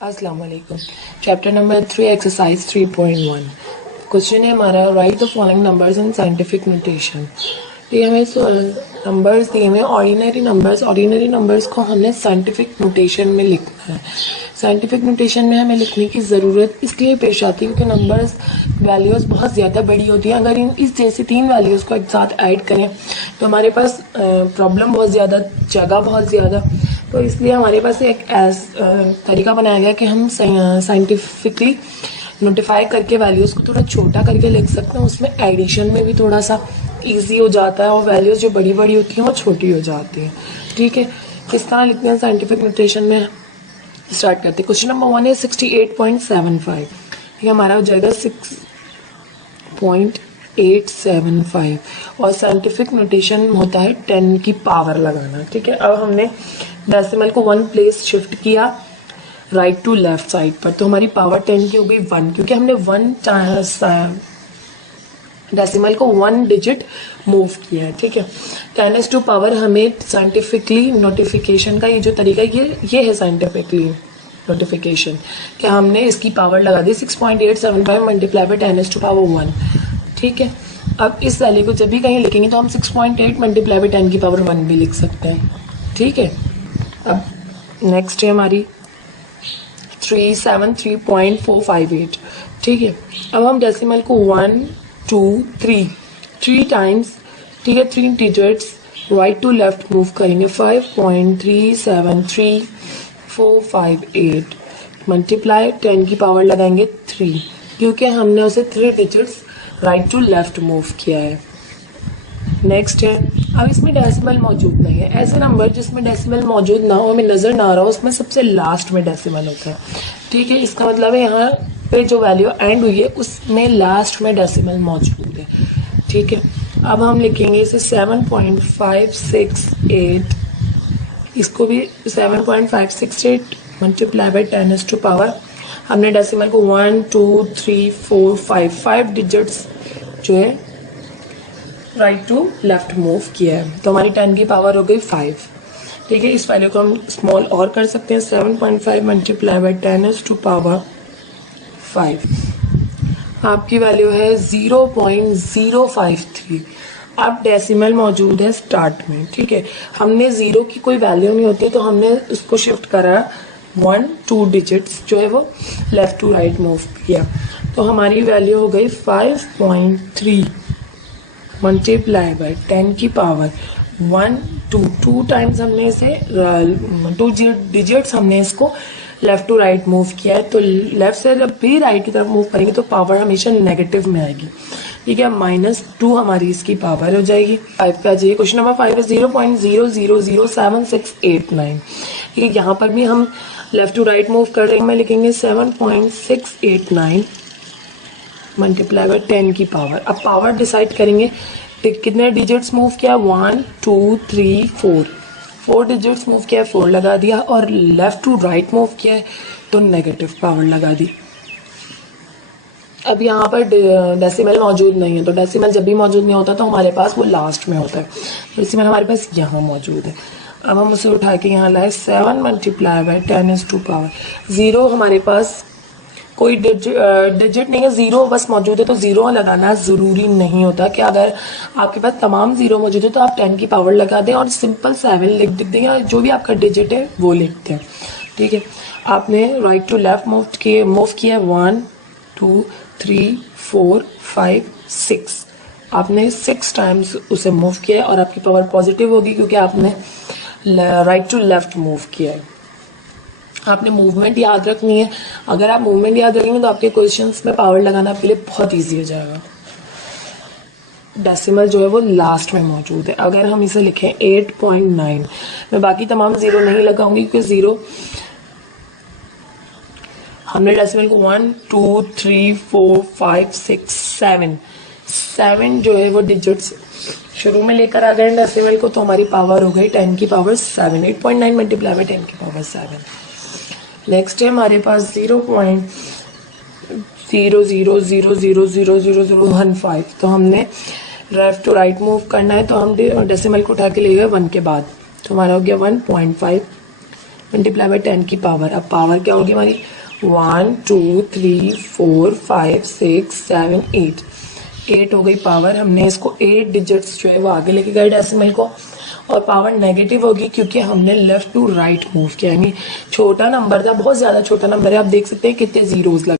अस्सलाम वालेकुम। Chapter number 3 exercise 3.1 question है हमारा right the following numbers in scientific notation. ये हमें नंबर्स दिए हुए ऑर्डिनरी नंबर्स को हमने साइंटिफिक नोटेशन में लिखना है। साइंटिफिक नोटेशन में हमें लिखने की ज़रूरत इसलिए पेश आती है क्योंकि नंबर्स वैल्यूज़ बहुत ज़्यादा बड़ी होती हैं। अगर इस जैसे 3 वैल्यूज़ को एक साथ ऐड करें तो हमारे पास प्रॉब्लम बहुत ज़्यादा, जगह बहुत ज़्यादा, तो इसलिए हमारे पास एक तरीका बनाया गया कि हम साइंटिफिकली नोटिफाई करके वैल्यूज़ को थोड़ा छोटा करके लिख सकते हैं। उसमें एडिशन में भी थोड़ा सा इजी हो जाता है और वैल्यूज़ जो बड़ी बड़ी होती हैं वो छोटी हो जाती हैं। ठीक है, किस तरह लिखते हैं साइंटिफिक नोटेशन में, स्टार्ट करते हैं। क्वेश्चन नंबर 1 है 68.75। ठीक है, हमारा हो जाएगा 6.875 और साइंटिफिक नोटेशन होता है 10 की पावर लगाना। ठीक है, अब हमने डेसिमल को 1 प्लेस शिफ्ट किया राइट टू लेफ्ट साइड पर, तो हमारी पावर 10 की हो गई 1, क्योंकि हमने 1 डेसिमल को 1 डिजिट मूव किया है। ठीक है, 10⁻² पावर हमें साइंटिफिकली नोटिफिकेशन का ये जो तरीका ये है साइंटिफिकली नोटिफिकेशन कि हमने इसकी पावर लगा दी 6.875 मल्टीप्लाई बाय 10⁻² पावर 1। ठीक है, अब इस वैल्यू को जब भी कहीं लिखेंगे तो हम 6.8 मल्टीप्लाई बाय 10 की पावर 1 भी लिख सकते हैं। ठीक है, अब नेक्स्ट है हमारी 373.458। ठीक है, अब हम डेसिमल को 1 2 3 टाइम्स, ठीक है, 3 digits right to left move करेंगे। 5.373458 मल्टीप्लाई 10 की पावर लगाएंगे 3, क्योंकि हमने उसे 3 digits right to left move किया है। नेक्स्ट है, अब इसमें डेसिमल मौजूद नहीं है। ऐसे नंबर जिसमें डेसिमल मौजूद ना हो, हमें नज़र ना आ रहा हो, उसमें सबसे लास्ट में डेसिमल होता है। ठीक है, इसका मतलब है यहाँ पे जो वैल्यू एंड हुई है उसमें लास्ट में डेसिमल मौजूद है। ठीक है, अब हम लिखेंगे इसे 7.568, इसको भी 7.568 मल्टीप्लाई बाय 10⁻² पावर, हमने डेसिमल को 1 2 3 4 5 डिजिट्स जो है राइट टू लेफ्ट मूव किया है, तो हमारी 10 की पावर हो गई 5। ठीक है, इस वैल्यू को हम स्मॉल और कर सकते हैं, 7.5 मल्टीप्लाई बाय 10⁻² पावर 5, आपकी वैल्यू है 0.053। अब डेसिमल मौजूद है स्टार्ट में। ठीक है, हमने 0 की कोई वैल्यू नहीं होती तो हमने उसको शिफ्ट करा 1 2 डिजिट्स जो है वो लेफ्ट टू राइट मूव किया, तो हमारी वैल्यू हो गई 5.3 मल्टीप्लाई बाय 10 की पावर 1 2 टाइम्स हमने इसे 2 डिजिट्स हमने इसको लेफ्ट टू राइट मूव किया है, तो लेफ्ट से जब भी राइट की तरफ मूव करेंगे तो पावर हमेशा नेगेटिव में आएगी। ठीक है, -2 हमारी इसकी पावर हो जाएगी। 5 पे आ जाइए। क्वेश्चन नंबर 5 है 0.0007689। ठीक है, यहाँ पर भी हम लेफ्ट टू राइट मूव कर रहे हैं, मैं लिखेंगे 7.689 मल्टीप्लाई बाय 10 की पावर। अब पावर डिसाइड करेंगे कितने डिजिट्स मूव किया, 1 2 3 4 डिजिट्स मूव किया है, 4 लगा दिया, और लेफ्ट टू राइट मूव किया है तो नेगेटिव पावर लगा दी। अब यहाँ पर डेसिमल मौजूद नहीं है, तो डेसिमल जब भी मौजूद नहीं होता तो हमारे पास वो लास्ट में होता है, तो डेसिमल हमारे पास यहाँ मौजूद है। अब हम उसे उठा के यहाँ लाए 7 मल्टीप्लाई बाय 10⁻² पावर 0, हमारे पास कोई डिजिट नहीं है, 0 बस मौजूद है, तो 0 लगाना ज़रूरी नहीं होता कि अगर आपके पास तमाम 0 मौजूद है तो आप 10 की पावर लगा दें और सिंपल 7 लिख देंगे, और जो भी आपका डिजिट है वो लिखते हैं। ठीक है, आपने राइट टू लेफ्ट मूव किया 1 2 3 4 5 6, आपने 6 टाइम्स उसे मूव किया है और आपकी पावर पॉजिटिव होगी क्योंकि आपने राइट टू लेफ्ट मूव किया है। आपने मूवमेंट याद रखनी है, अगर आप मूवमेंट याद रखेंगे तो आपके क्वेश्चंस में पावर लगाना आपके लिए बहुत इजी हो जाएगा। डेसिमल जो है वो लास्ट में मौजूद है। अगर हम इसे लिखें 8.9, मैं बाकी तमाम 0 नहीं लगाऊंगी क्योंकि 0 हमने डेसिमल को 1 2 3 4 5 6 7 जो है वो डिजिट्स शुरू में लेकर आ गए डेसिमल को, तो हमारी पावर हो गई 10 की पावर 7। 8.9 मल्टीप्लाई बाय 10 की पावर 7। नेक्स्ट है हमारे पास 0.000000015, तो हमने लेफ्ट टू राइट मूव करना है, तो हम डेसिमल को उठा के ले गए 1 के बाद, तो हमारा हो गया 1.5 मल्टीप्लाई बाय 10 की पावर। अब पावर क्या होगी हमारी 1 2 3 4 5 6 7 8 8 हो गई पावर। हमने इसको 8 डिजिट्स जो है वो आगे लेके गए डेसिमल को, और पावर नेगेटिव होगी क्योंकि हमने लेफ्ट टू राइट मूव किया, यानी छोटा नंबर था, बहुत ज्यादा छोटा नंबर है। आप देख सकते हैं कितने जीरोस लगे।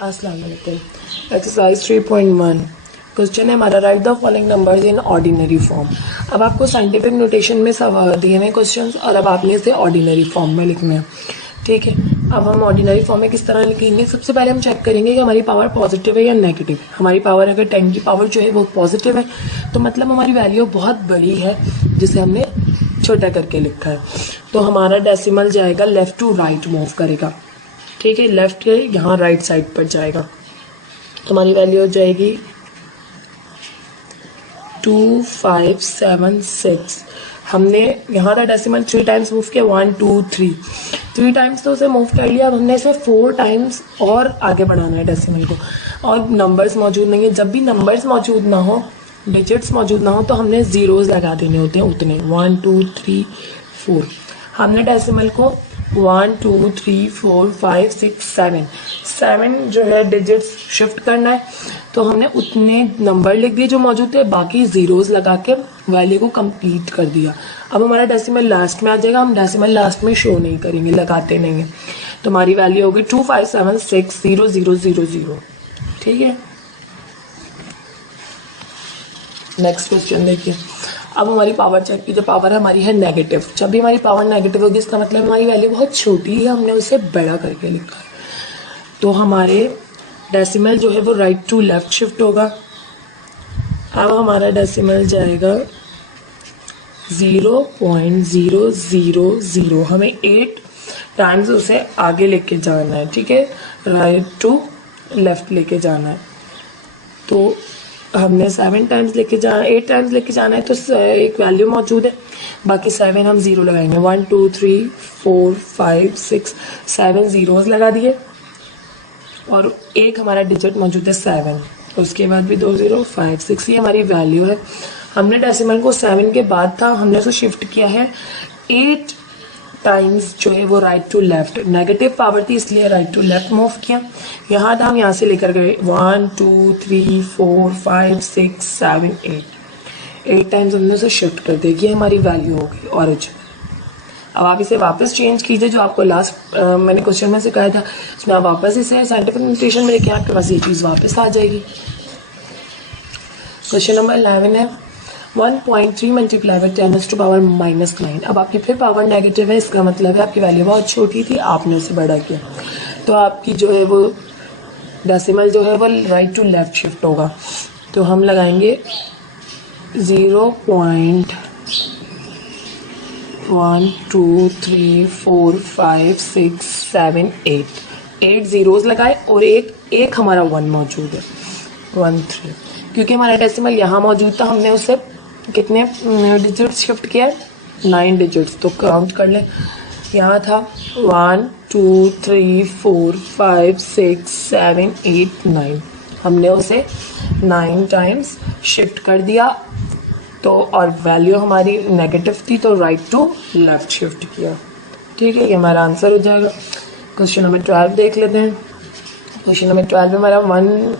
अस्सलाम वालेकुम। एक्सरसाइज 3.1 क्वेश्चन है हमारा, right the following numbers in ordinary form. अब आपको साइंटिफिक नोटेशन में दिए हुए क्वेश्चंस और अब आपने इसे ऑर्डिनरी फॉर्म में लिखना है, ठीक है। अब हम ऑर्डिनरी फॉर्म में किस तरह लिखेंगे, सबसे पहले हम चेक करेंगे कि हमारी पावर पॉजिटिव है या नेगेटिव है। हमारी पावर अगर 10 की पावर जो है वो पॉजिटिव है तो मतलब हमारी वैल्यू बहुत बड़ी है जिसे हमने छोटा करके लिखा है। तो हमारा डेसिमल जाएगा लेफ्ट टू राइट मूव करेगा, ठीक है, लेफ्ट के यहाँ राइट साइड पर जाएगा। तो हमारी वैल्यू हो जाएगी 2576। हमने यहाँ था डेसिमल 3 टाइम्स मूव किया, 1 2 3 टाइम्स तो उसे मूव कर लिया। अब हमने इसे 4 टाइम्स और आगे बढ़ाना है डेसिमल को, और नंबर्स मौजूद नहीं है। जब भी नंबर्स मौजूद ना हो, डिजिट्स मौजूद ना हो, तो हमने जीरोस लगा देने होते हैं उतने, 1 2 3 4। हमने डेसिमल को 1 2 3 4 5 6 7 जो है डिजिट्स शिफ्ट करना है, तो हमने उतने नंबर लिख दिए जो मौजूद थे, बाकी जीरोस लगा के वैल्यू को कंप्लीट कर दिया। अब हमारा डेसिमल लास्ट में आ जाएगा, हम डेसिमल लास्ट में शो नहीं करेंगे, लगाते नहीं है। तो हमारी वैल्यू होगी 25760000, ठीक है। नेक्स्ट क्वेश्चन देखिए। अब हमारी पावर चेक कीजिए, पावर हमारी है नेगेटिव। जब भी हमारी पावर नेगेटिव होगी इसका मतलब हमारी वैल्यू बहुत छोटी है, हमने उसे बड़ा करके लिखा है। तो हमारे डेसिमल जो है वो राइट टू लेफ्ट शिफ्ट होगा। अब हमारा डेसिमल जाएगा 0.000। हमें 8 टाइम्स उसे आगे लेके जाना है, ठीक है, राइट टू लेफ्ट लेके जाना है। तो हमने 7 टाइम्स लेके जाना, 8 टाइम्स लेके जाना है, तो एक वैल्यू मौजूद है, बाकी 7 हम जीरो लगाएंगे। 1 2 3 4 5 6 7 जीरोस लगा दिए, और एक हमारा डिजिट मौजूद है 7, उसके बाद भी 2 0 5 6, ये हमारी वैल्यू है। हमने डेसिमल को 7 के बाद था, हमने उसे शिफ्ट किया है 8 टाइम्स जो है वो right to left. Negative power थी इसलिए राइट टू लेफ्ट मूव किया। यहाँ था, हम यहाँ से लेकर गए 1 2 3 4 5 6 7 8 टाइम्स हमने उसे शिफ्ट कर दिया। ये हमारी वैल्यू हो गई ओरिजिनल। अब आप इसे वापस चेंज कीजिए, जो आपको लास्ट मैंने क्वेश्चन में सिखाया था उसमें आप वापस इसे साइंटिफिक नोटेशन में लेके आपके पास ये चीज़ वापस आ जाएगी। क्वेश्चन नंबर 11 है, 1.3 मल्टीप्लाई बाय 10 टू पावर -9। अब आपकी फिर पावर नेगेटिव है, इसका मतलब है आपकी वैल्यू बहुत छोटी थी, आपने उसे बड़ा किया, तो आपकी जो है वो डेसिमल जो है वो राइट टू लेफ्ट शिफ्ट होगा। तो हम लगाएंगे 0.1 2 3 4 5 6 7 8 जीरोस लगाए, और एक हमारा 1 मौजूद है, 1 3, क्योंकि हमारा डेसिमल यहाँ मौजूद था, हमने उसे कितने डिजिट्स शिफ्ट किया, 9 डिजिट्स। तो काउंट कर लें, यहाँ था 1 2 3 4 5 6 7 8 9, हमने उसे 9 टाइम्स शिफ्ट कर दिया। तो और वैल्यू हमारी नेगेटिव थी, तो राइट टू लेफ्ट शिफ्ट किया, ठीक है, ये हमारा आंसर हो जाएगा। क्वेश्चन नंबर 12 देख लेते हैं। क्वेश्चन नंबर 12 में हमारा 1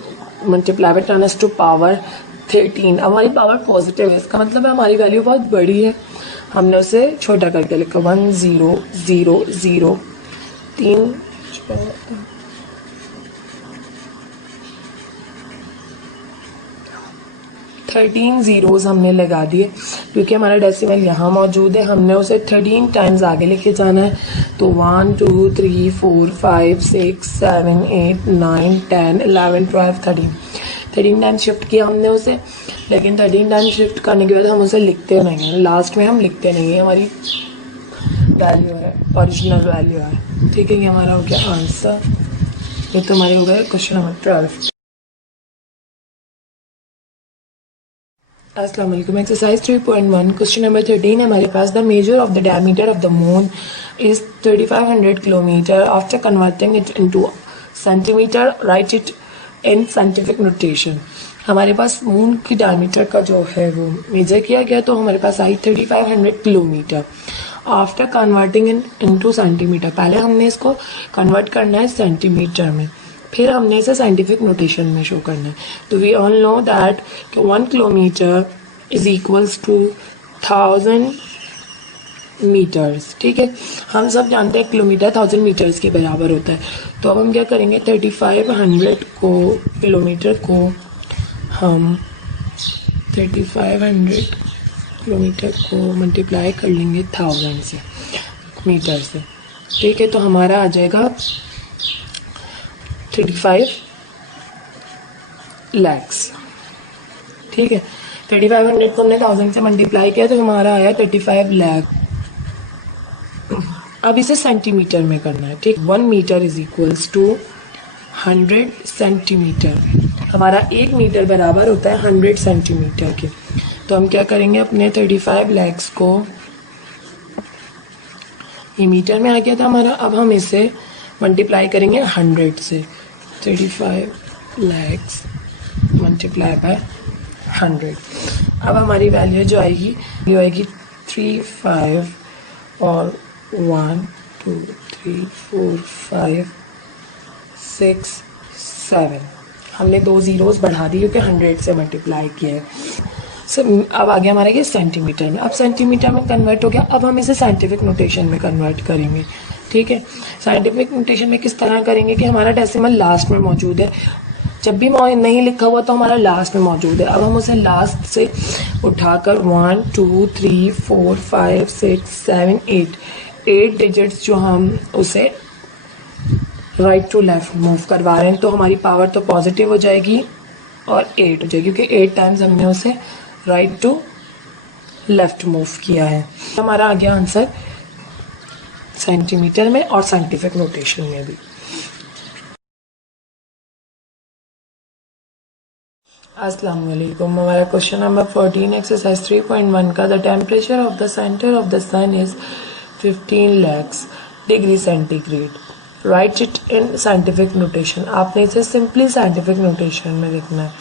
मल्टीप्लाई बाय 10 टू पावर 13। अब हमारी पावर पॉजिटिव है, इसका मतलब है हमारी वैल्यू बहुत बड़ी है, हमने उसे छोटा करके लिखा 1 0 0 0 3 13 जीरोस हमने लगा दिए, क्योंकि हमारा डेसिमल यहाँ मौजूद है, हमने उसे 13 टाइम्स आगे लेके जाना है। तो 1 2 3 4 5 6 7 8 9 10 11 12 13 टाइम्स शिफ्ट किया हमने उसे। लेकिन 13 टाइम्स शिफ्ट करने के बाद हम उसे लिखते नहीं हैं, लास्ट में हम लिखते नहीं हैं, हमारी वैल्यू है, ओरिजिनल वैल्यू है, ठीक है। ये हमारा हो गया आंसर। ये तो हमारे हो गए क्वेश्चन नंबर 12। अस्सलाम वालेकुम। एक्सरसाइज 3.1 क्वेश्चन नंबर 13 है हमारे पास। The major of the diameter of the moon is 3500 kilometre. After converting it into centimetre right it in scientific notation. हमारे पास मून की डायमीटर का जो है वो मेजर किया गया, तो हमारे पास आई 3500 kilometre. After converting into centimetre, पहले हमने इसको कन्वर्ट करना है सेंटीमीटर में, फिर हमने इसे साइंटिफिक नोटेशन में शो करना है। तो we all know that 1 kilometre is equals to 1000 metres. ठीक है, हम सब जानते हैं किलोमीटर 1000 मीटर्स के बराबर होता है। तो अब हम क्या करेंगे, 3500 को किलोमीटर को हम 3500 किलोमीटर को मल्टीप्लाई कर लेंगे 1000 से, मीटर से। ठीक है, तो हमारा आ जाएगा 35 lakhs। ठीक है, 3500 को हमने 1000 से मल्टीप्लाई किया तो हमारा आया 35 लाख। अब इसे सेंटीमीटर में करना है। ठीक, 1 metre is equals to 100 centimetre. हमारा 1 मीटर बराबर होता है 100 सेंटीमीटर के। तो हम क्या करेंगे, अपने 35 lakhs को, ये मीटर में आ गया था हमारा, अब हम इसे मल्टीप्लाई करेंगे 100 से। 35 lakhs मल्टीप्लाई बाय 100। अब हमारी वैल्यू जो आएगी, वो आएगी 35 और 1 2 3 4 5 6 7, हमने 2 ज़ीरोज़ बढ़ा दी क्योंकि 100 से मल्टीप्लाई किया है। अब आ गया हमारा ये सेंटीमीटर में। अब सेंटीमीटर में कन्वर्ट हो गया, अब हम इसे साइंटिफिक नोटेशन में कन्वर्ट करेंगे। ठीक है, साइंटिफिक नोटेशन में किस तरह करेंगे कि हमारा डेसिमल लास्ट में मौजूद है, जब भी नहीं लिखा हुआ तो हमारा लास्ट में मौजूद है। अब हम उसे लास्ट से उठाकर 1 2 3 4 5 6 7 8 डिजिट्स जो हम उसे राइट टू लेफ्ट मूव करवा रहे हैं, तो हमारी पावर तो पॉजिटिव हो जाएगी और 8 हो जाएगी, क्योंकि 8 टाइम्स हमने उसे राइट टू लेफ्ट मूव किया है। हमारा आ गया आंसर सेंटीमीटर में और साइंटिफिक नोटेशन में भी। अस्सलाम वालेकुम। हमारा क्वेश्चन नंबर 14 एक्सरसाइज 3.1 का, the temperature of the centre of the sun is 15 lakhs degree centigrade, write it in scientific notation. आपने इसे सिंपली साइंटिफिक नोटेशन में लिखना है।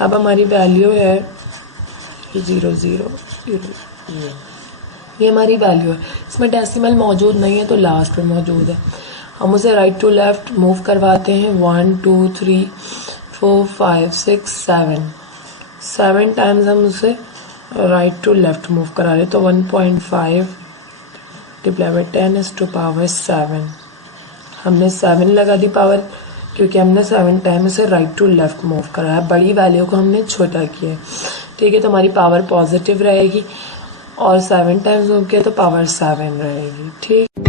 अब हमारी वैल्यू है 0 0 0, ये हमारी वैल्यू है। इसमें डेसिमल मौजूद नहीं है तो लास्ट में मौजूद है। हम उसे राइट टू लेफ्ट मूव करवाते हैं। 1 2 3 4 5 6 7 टाइम्स हम उसे राइट टू लेफ्ट मूव करा रहे, तो 1.5 multiply by 10 is to power 7। हमने 7 लगा दी पावर, क्योंकि हमने 7 टाइम उसे राइट टू लेफ्ट मूव कराया। बड़ी वैल्यू को हमने छोटा किया है। ठीक है, तो हमारी पावर पॉजिटिव रहेगी और 7 टाइम्स मूव किया तो पावर 7 रहेगी। ठीक।